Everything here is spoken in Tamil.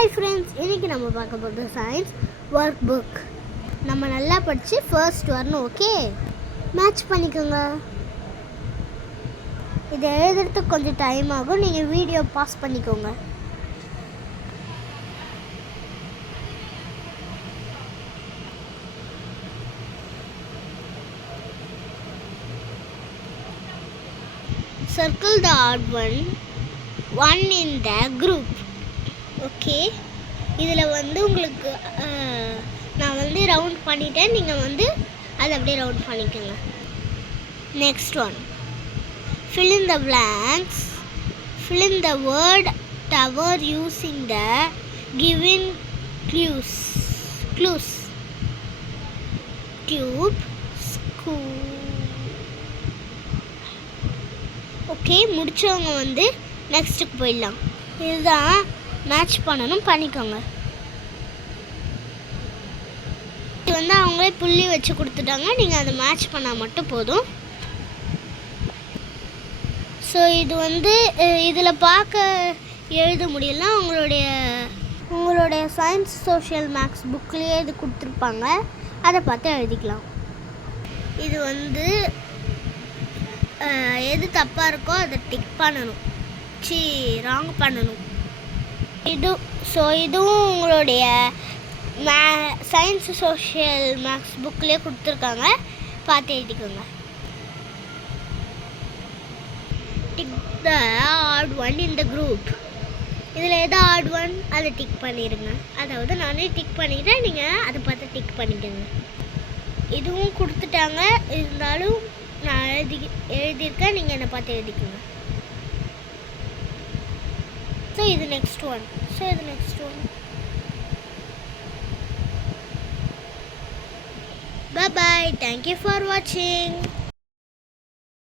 Hi friends, இன்னைக்கு நம்ம பார்க்க போறது சயின்ஸ் ஒர்க் புக். நம்ம நல்லா படிச்சு ஃபர்ஸ்ட் வரணும். ஓகே, மேட்ச் பண்ணிக்கோங்க. இதை எழுதுறதுக்கு கொஞ்சம் டைம் ஆகும். நீங்கள் வீடியோ பாஸ் பண்ணிக்கோங்க. Circle the odd one in the group. Okay, இதில் உங்களுக்கு நான் ரவுண்ட் பண்ணிட்டேன். நீங்கள் அதை அப்படியே ரவுண்ட் பண்ணிக்கோங்க. Next one, fill in the blanks. Fill in the word tower using the given clues. Tube, school. Okay, முடிச்சவங்க நெக்ஸ்ட்டுக்கு போயிடலாம். இதுதான் மேட்ச் பண்ணணும், பண்ணிக்கோங்க. இது அவங்களே புள்ளி வச்சு கொடுத்துட்டாங்க. நீங்கள் அதை மேட்ச் பண்ணால் மட்டும் போதும். ஸோ இது இதில் பார்க்க எழுத முடியலாம். உங்களுடைய சயின்ஸ் சோஷியல் மேக்ஸ் புக்லேயே இது கொடுத்துருப்பாங்க. அதை பார்த்து எழுதிக்கலாம். இது எது தப்பாக இருக்கோ அதை டிக் பண்ணணும், ராங் பண்ணணும். இதுவும் உங்களுடைய சயின்ஸ் சோஷியல் மேக்ஸ் புக்லேயே கொடுத்துருக்காங்க. பார்த்து எழுதிக்கோங்க. Tick the odd one in the group. இதில் எது ஆட் ஒன் அதை டிக் பண்ணிடுங்க. அதாவது நானே டிக் பண்ணிட்டேன், நீங்கள் அதை பார்த்து டிக் பண்ணிக்கோங்க. இதுவும் கொடுத்துட்டாங்க, இருந்தாலும் நான் எழுதியிருக்கேன். நீங்கள் என்னை பார்த்து எழுதிக்கோங்க. ஸோ இது next one. Bye bye. Thank you for watching.